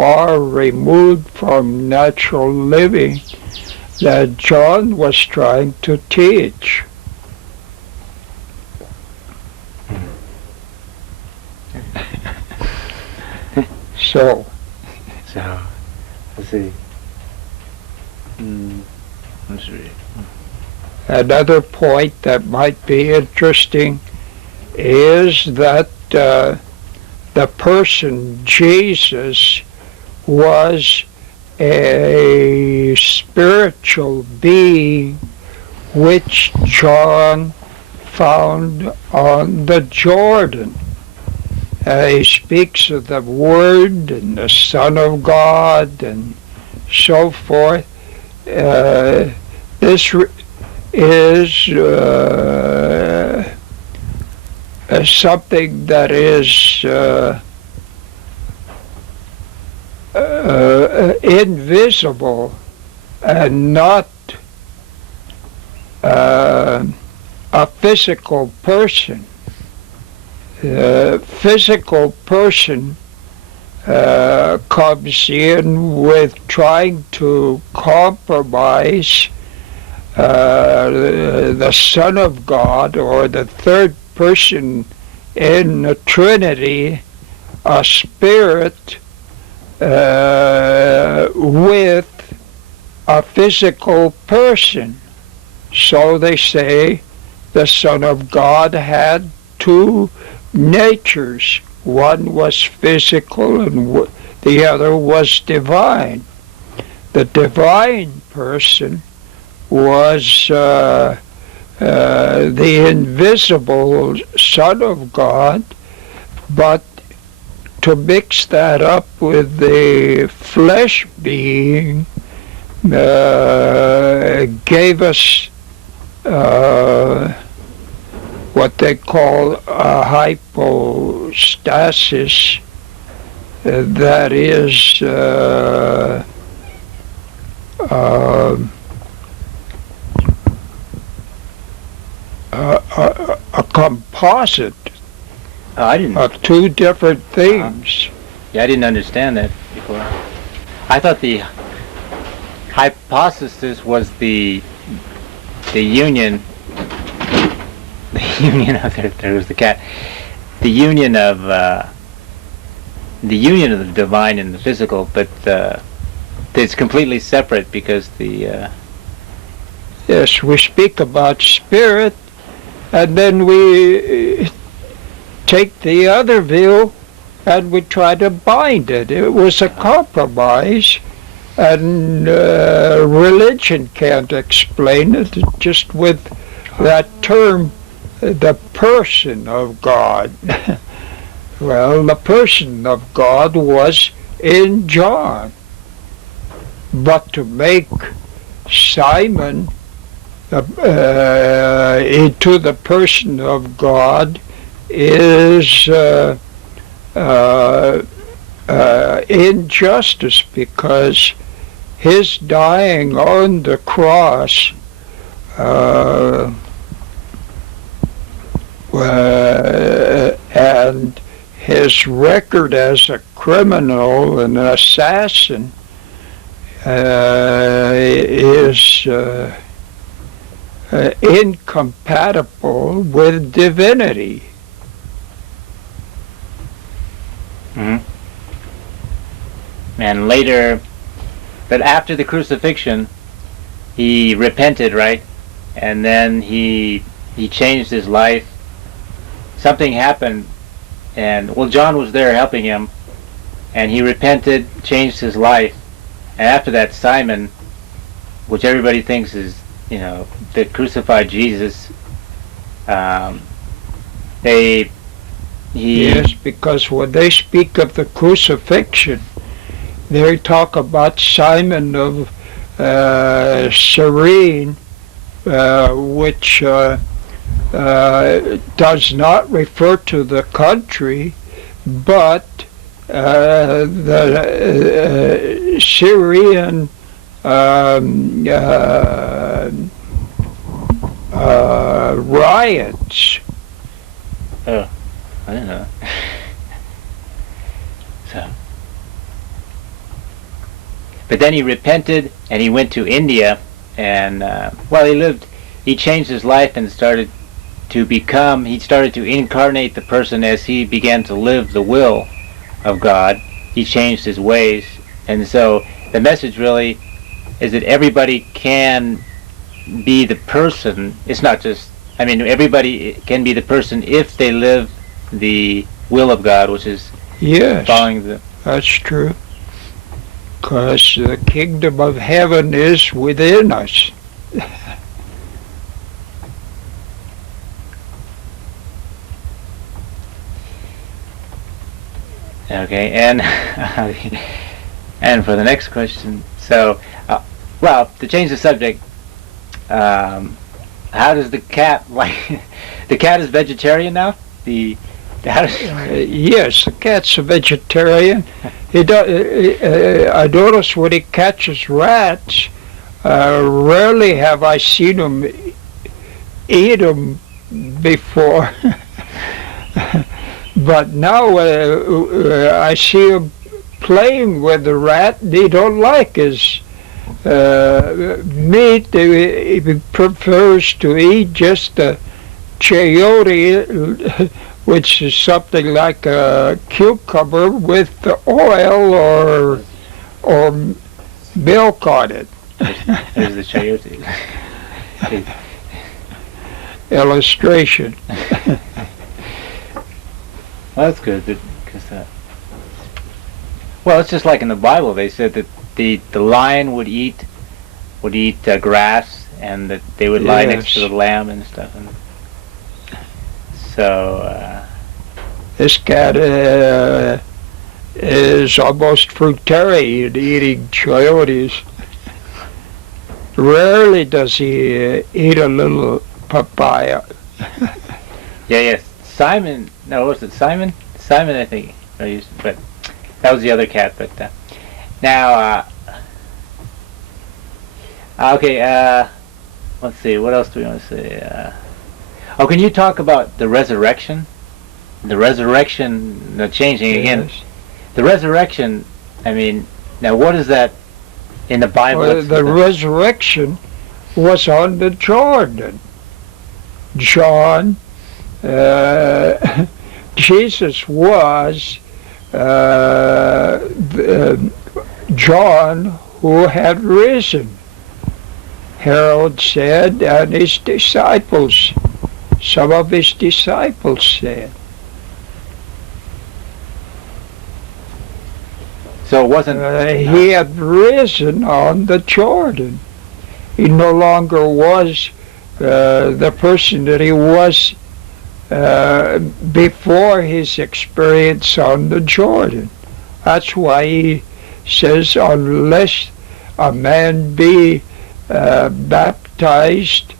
far removed from natural living that John was trying to teach. So, let's see. Let's see. Another point that might be interesting is that the person Jesus was a spiritual being which John found on the Jordan. He speaks of the Word and the Son of God and so forth. This is something that is invisible and not a physical person. Physical person comes in with trying to compromise the Son of God, or the third person in the Trinity, a spirit with a physical person. So they say the Son of God had two natures. One was physical and the other was divine. The divine person was the invisible Son of God, but to mix that up with the flesh being gave us what they call a hypostasis, that is a composite of two different things. Yeah, I didn't understand that before. I thought the hypostasis was the union. The union of there was the cat. The union of the divine and the physical, but it's completely separate because the. Yes, we speak about spirit, and then we take the other view and we try to bind it. It was a compromise, and religion can't explain it just with that term, the person of God. Well, the person of God was in John, but to make Simon into the person of God is injustice, because his dying on the cross and his record as a criminal and an assassin is incompatible with divinity. Mm-hmm. And later, but after the crucifixion, he repented, right? And then he changed his life. Something happened, and John was there helping him, and he repented, changed his life, and after that, Simon, which everybody thinks is, that crucified Jesus, Yes, because when they speak of the crucifixion, they talk about Simon of Cyrene, which does not refer to the country, but the Syrian riots. Oh, I didn't know. So, but then he repented and he went to India, and he changed his life and started to incarnate the person as he began to live the will of God. He changed his ways, and so the message really is that everybody can be the person. It's not just, everybody can be the person if they live the will of God, which is Yes, following the... that's true. Because the kingdom of heaven is within us. Okay, and and for the next question, so, to change the subject, how does the cat like? The cat is vegetarian now. How does, Yes, the cat's a vegetarian. I notice when he catches rats, rarely have I seen him eat them before. But now I see him playing with the rat. He don't like his meat. He prefers to eat just the chayote, which is something like a cucumber with the oil or milk on it. there's the chayote. Illustration. Well, that's good, because well, it's just like in the Bible. They said that the lion would eat grass, and that they would lie next to the lamb and stuff. And so this cat is almost fruitarian, eating chayotes. Rarely does he eat a little papaya. yes, Simon. No, was it Simon? Simon, I think. But that was the other cat. But now, okay. Let's see. What else do we want to say? Can you talk about the resurrection? The resurrection, the changing again. Yes. The resurrection. Now what is that in the Bible? Well, the resurrection was on the Jordan. John. Jesus was John who had risen. Herod said, and his disciples, some of his disciples said. So it wasn't... He had risen on the Jordan. He no longer was the person that he was before his experience on the Jordan. That's why he says, unless a man be baptized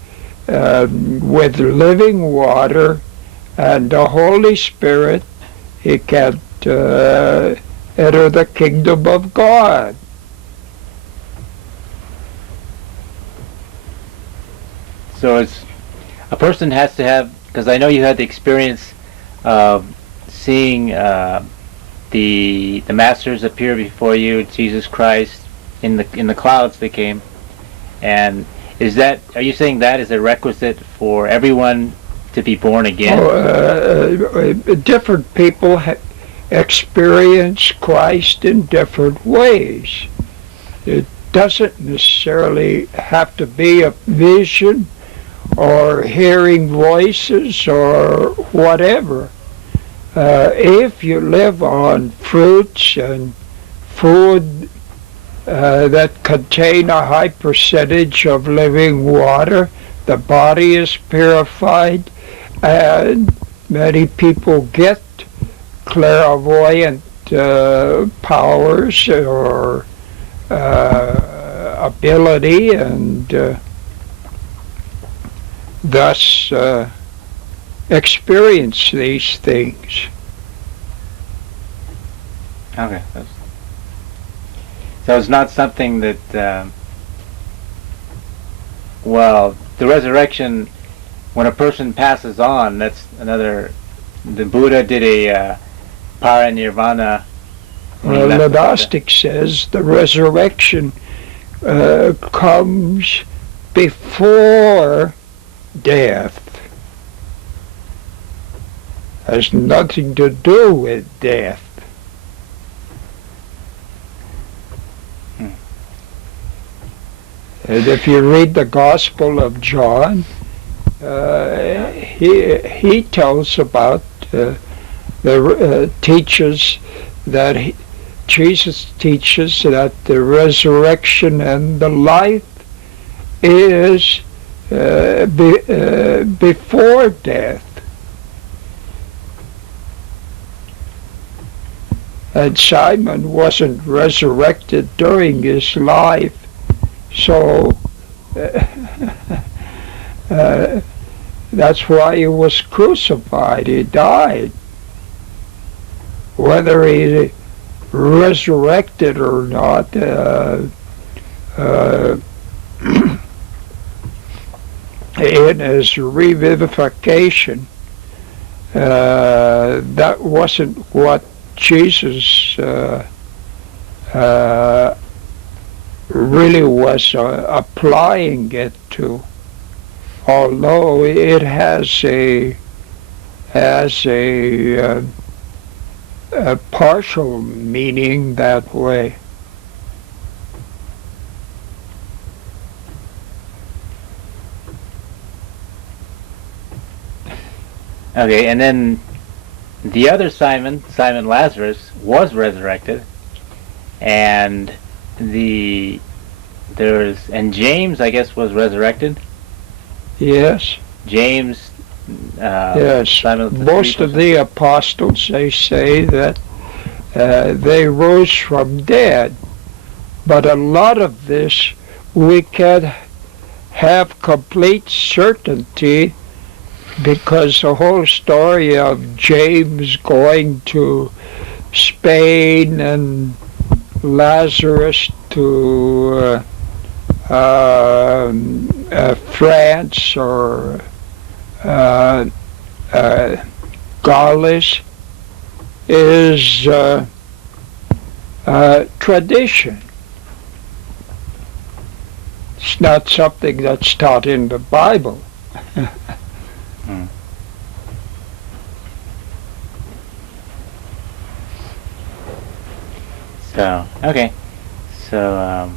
with living water and the Holy Spirit, he can't enter the kingdom of God. So it's a person has to have, because I know you had the experience of seeing the masters appear before you, Jesus Christ, in the clouds they came, and are you saying that is a requisite for everyone to be born again? Different people experience Christ in different ways. It doesn't necessarily have to be a vision or hearing voices or whatever. If you live on fruits and food that contain a high percentage of living water, the body is purified, and many people get clairvoyant powers or ability, and thus experience these things. Okay. So it's not something that, the resurrection, when a person passes on, that's another, the Buddha did a parinirvana when he left The the body. Gnostic says the resurrection comes before death. Has nothing to do with death. And if you read the Gospel of John, he tells about teaches that Jesus teaches that the resurrection and the life is before death. And Simon wasn't resurrected during his life, so that's why he was crucified. He died. Whether he resurrected or not, in his revivification, that wasn't what Jesus really was applying it to, although it has a partial meaning that way. Okay, and then the other Simon, Simon Lazarus, was resurrected, and James, I guess, was resurrected. Yes. James. Yes. Simon Most of the apostles, they say that they rose from dead, but a lot of this we can have complete certainty, because the whole story of James going to Spain and Lazarus to France or Gaulis is tradition. It's not something that's taught in the Bible. So, okay. So,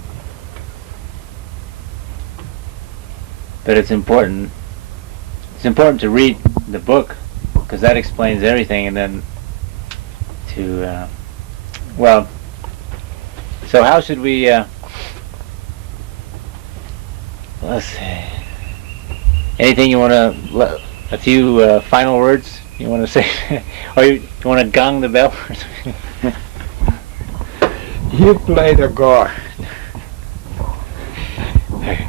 but it's important. It's important to read the book, because that explains everything, and then to, well, so how should we, let's see. Anything you want to, a few final words you want to say? Or you want to gong the bell or something? You play the gong. Okay.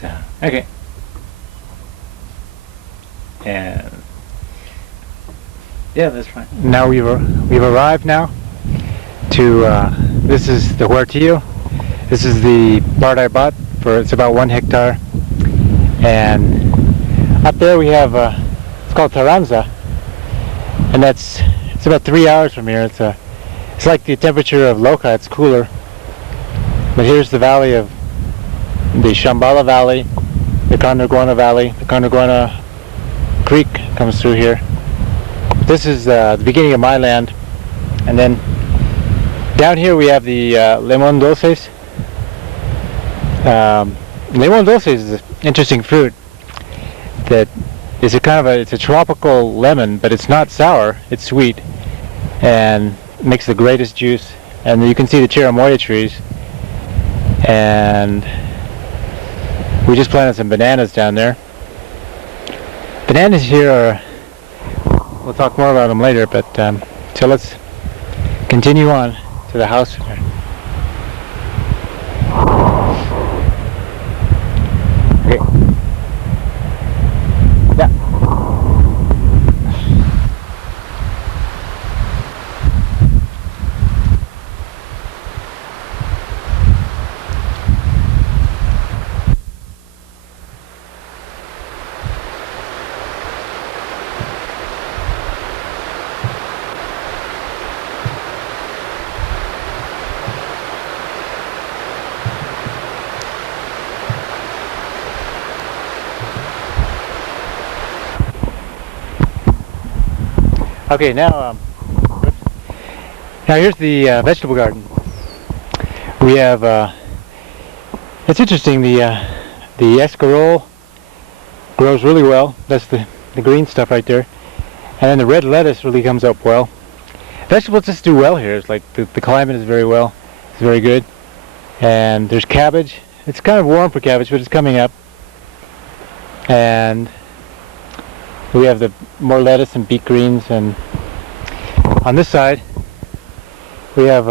So, okay. And yeah, that's fine. Now we've arrived now to this is the Huertillo. This is the part I bought for, it's about 1 hectare, and up there we have it's called Taranza, and it's about 3 hours from here. It's like the temperature of Loca. It's cooler, but here's the valley of the Shambhala Valley, the Condaguana Valley. The Condaguana Creek comes through here. This is the beginning of my land, and then down here we have the limon dulces. Limon dulces is an interesting fruit that is it's a tropical lemon, but it's not sour, it's sweet, and makes the greatest juice. And you can see the cherimoya trees, and we just planted some bananas down there. Bananas here are, we'll talk more about them later, but so let's continue on to the house. Okay. Yeah. Okay, now here's the vegetable garden. We have it's interesting, the escarole grows really well. That's the green stuff right there. And then the red lettuce really comes up well. Vegetables just do well here. It's like the climate is very well. It's very good. And there's cabbage. It's kind of warm for cabbage, but it's coming up. And we have the more lettuce and beet greens. And on this side, we have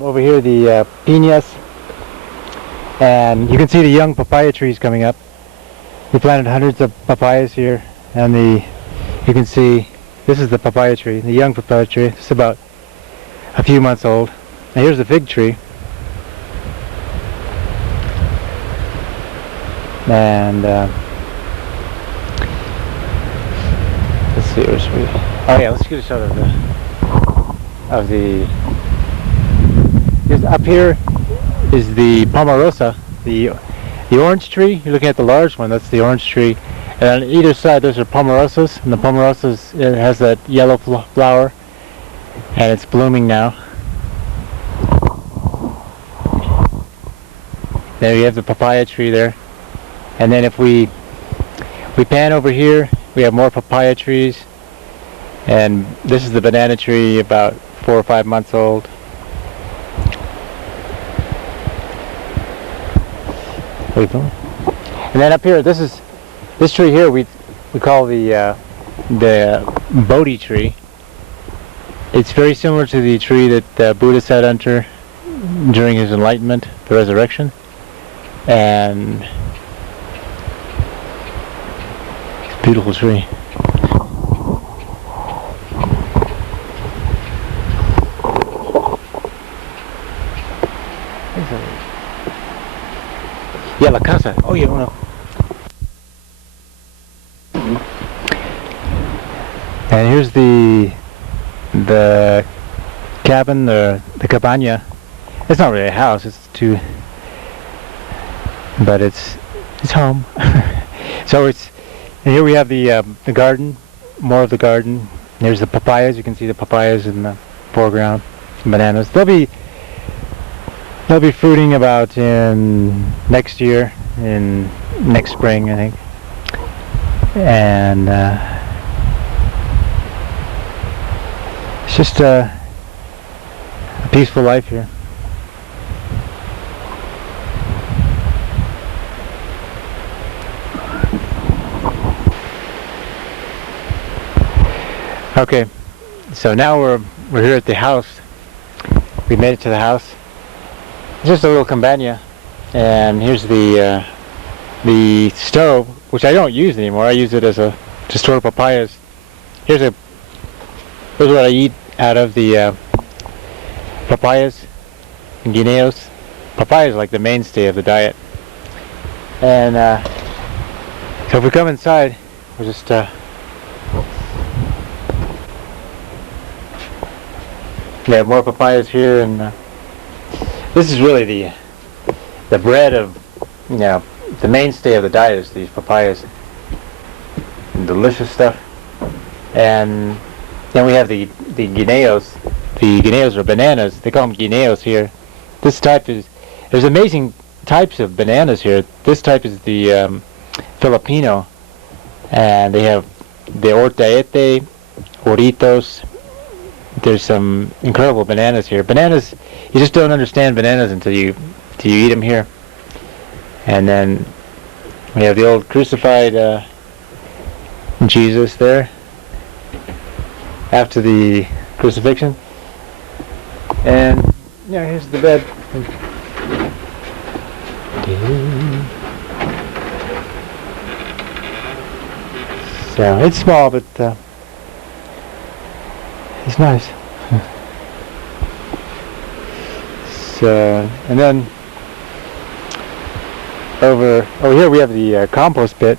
over here the piñas. And you can see the young papaya trees coming up. We planted hundreds of papayas here, and you can see this is the papaya tree, the young papaya tree. It's about a few months old. Now here's the fig tree, and let's see, where's we? Oh yeah, let's get a shot of the. Here's, up here is the Pomarosa, the orange tree. You're looking at the large one. That's the orange tree. And on either side, those are Pomerosas, and the Pomerosas, it has that yellow flower, and it's blooming now. There you have the papaya tree there. And then if we pan over here, we have more papaya trees. And this is the banana tree, about 4 or 5 months old. And then up here, this tree here we call the Bodhi tree. It's very similar to the tree that Buddha sat under during his enlightenment, the resurrection. And it's a beautiful tree. Yeah, la casa. Oh, yeah, uno. And here's the cabin, the cabana. It's not really a house. It's but it's home. So and here we have the garden, more of the garden. There's the papayas. You can see the papayas in the foreground. Bananas. They'll be fruiting about in next year, in next spring, I think. And it's just a peaceful life here. Okay, so now we're here at the house. We made it to the house. It's just a little cabana, and here's the stove, which I don't use anymore. I use it to store papayas. Here's what I eat out of the papayas and guineos. Papaya is like the mainstay of the diet. And so if we come inside, we'll just we have more papayas here, and this is really the bread of, the mainstay of the diet is these papayas. And delicious stuff. And then we have the guineos. The guineos are bananas. They call them guineos here. This type there's amazing types of bananas here. This type is the Filipino, and they have the Hortaete, Oritos. There's some incredible bananas here. Bananas, you just don't understand bananas until you eat them here. And then we have the old crucified Jesus there after the crucifixion. And here's the bed. So it's small, but it's nice. So, and then over here we have the compost pit.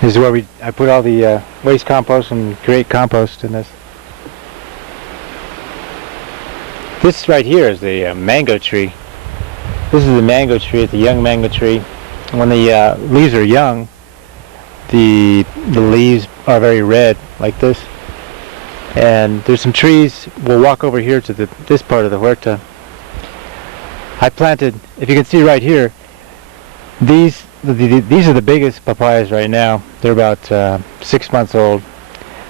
This is where I put all the waste compost and create compost in this. This right here is the mango tree. This is the mango tree. It's a young mango tree. When the leaves are young, the leaves are very red like this. And there's some trees. We'll walk over here to this part of the huerta. I planted, if you can see right here, these are the biggest papayas right now. They're about 6 months old.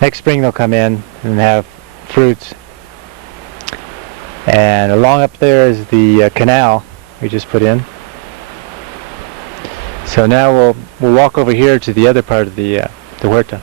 Next spring they'll come in and have fruits. And along up there is the canal we just put in. So now we'll walk over here to the other part of the huerta.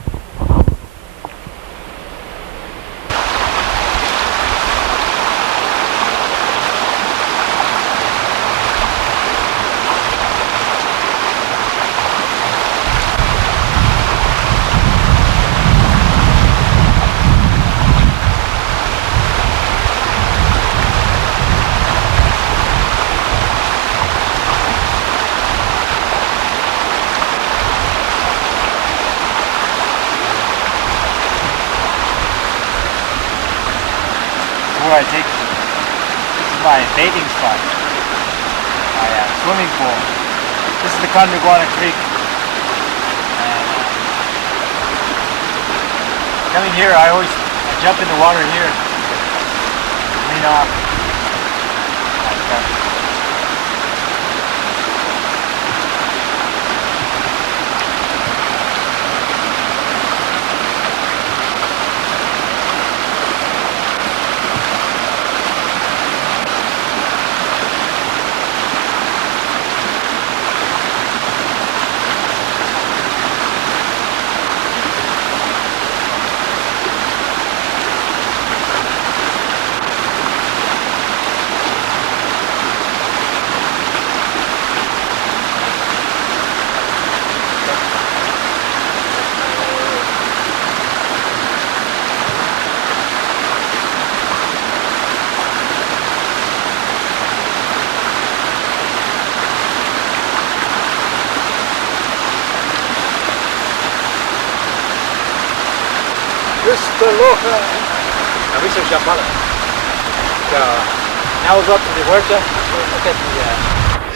Where I take, this is my bathing spot, my swimming pool. This is the Condaguana Creek. And coming here, I jump in the water here, clean off.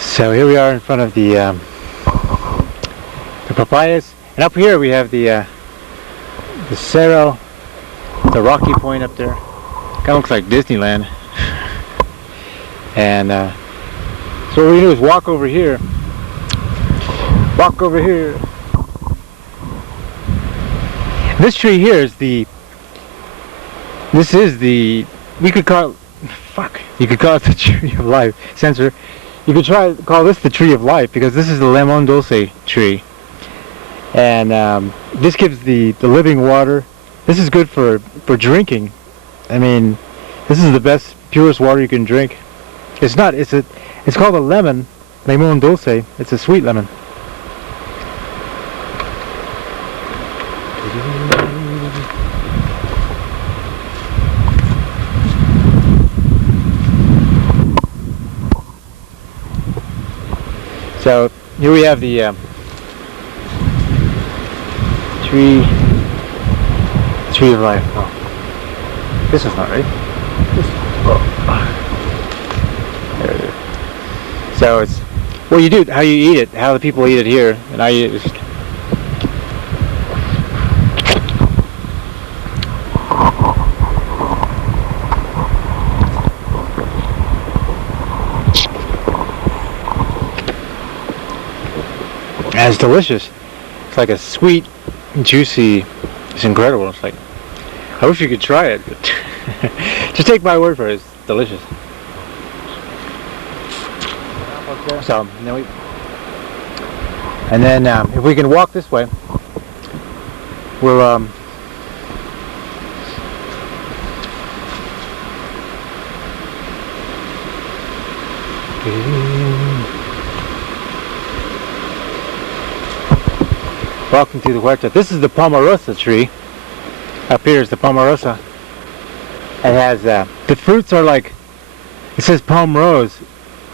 So here we are in front of the papayas, and up here we have the Cerro, the rocky point up there. Kind of looks like Disneyland. And so what we do is walk over here. Walk over here. This tree here is we could call it, you could call it the tree of life. Censor. You could call this the tree of life, because this is the lemon dulce tree. And this gives the living water. This is good for drinking. I mean, this is the best, purest water you can drink. It's called a lemon dulce. It's a sweet lemon. So here we have the tree of life. Oh, this is not right. There it is. So it's what you do, how you eat it, how the people eat it here, and I eat it. And it's delicious. It's like a sweet, juicy. It's incredible. It's like, I wish you could try it, but just take my word for it. It's delicious. So then if we can walk this way, we'll walking through the huerta. This is the Pomarosa tree. Up here is the Pomarosa. It has the fruits are like, it says palm rose.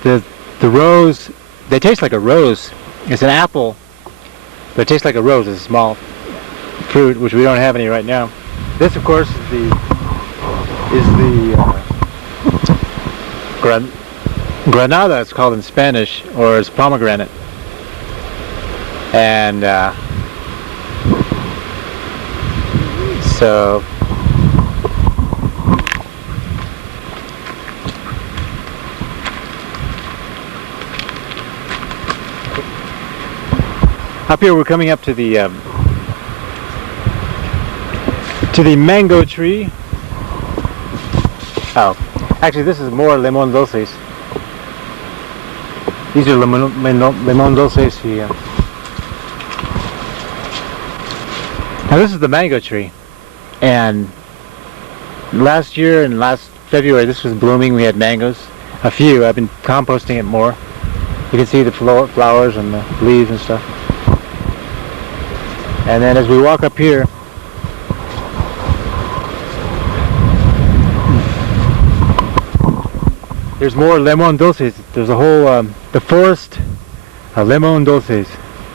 The rose, they taste like a rose. It's an apple, but it tastes like a rose. It's a small fruit, which we don't have any right now. This, of course, is the granada. It's called in Spanish, or it's pomegranate. And So up here we're coming up to the mango tree. Oh, actually this is more limon dulces. These are limon dulces here. Now this is the mango tree, and last year and last February this was blooming. We had mangoes, a few. I've been composting it more. You can see the flowers and the leaves and stuff. And then as we walk up here, there's more limon dulces. There's a whole the forest of limon dulces,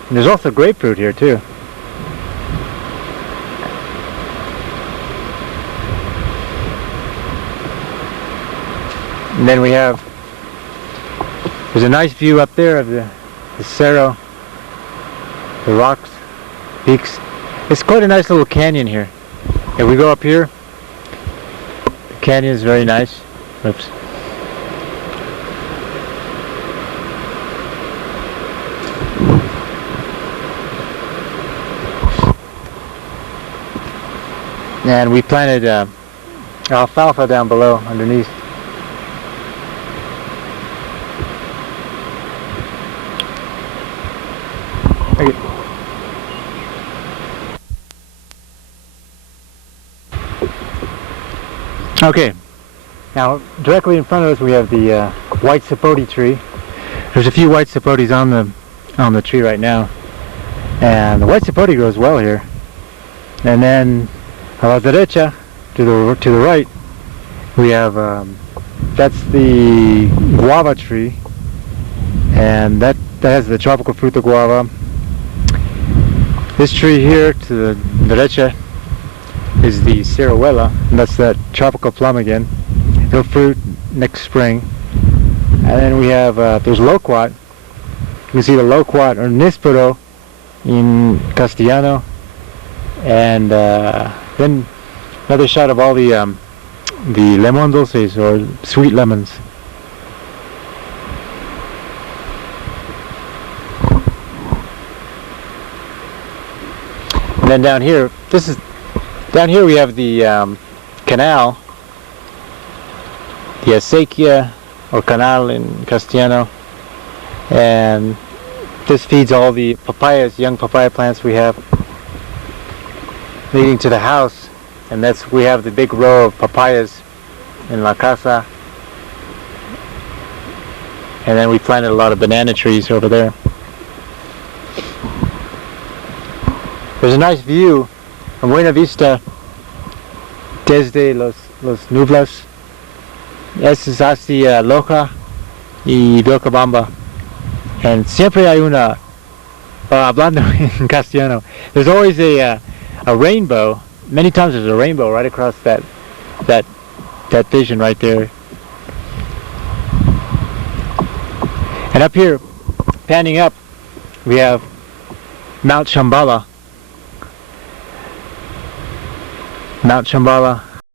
and there's also grapefruit here too. And then there's a nice view up there of the cerro, the rocks, peaks. It's quite a nice little canyon here. If we go up here, the canyon is very nice. Oops. And we planted alfalfa down below underneath. Okay, now directly in front of us we have the white sapote tree. There's a few white sapotes on the tree right now, and the white sapote grows well here. And then a la derecha, to the right, we have that's the guava tree, and that has the tropical fruit of guava. This tree here to the derecha is the ciruela, and that's that tropical plum again. It'll fruit next spring. And then we have there's loquat. You can see the loquat or níspero in Castellano, and then another shot of all the lemon dulces or sweet lemons. And then down here, we have the canal, the acequia or canal in Castellano, and this feeds all the papayas, young papaya plants we have, leading to the house. And we have the big row of papayas in La Casa, and then we planted a lot of banana trees over there. There's a nice view from Buena Vista desde los Nublas. Es hacia Loja y Vilcabamba. And siempre hay una, hablando en castellano, there's always a rainbow. Many times there's a rainbow right across that vision right there. And up here, panning up, we have Mount Shambhala. Mount Shambhala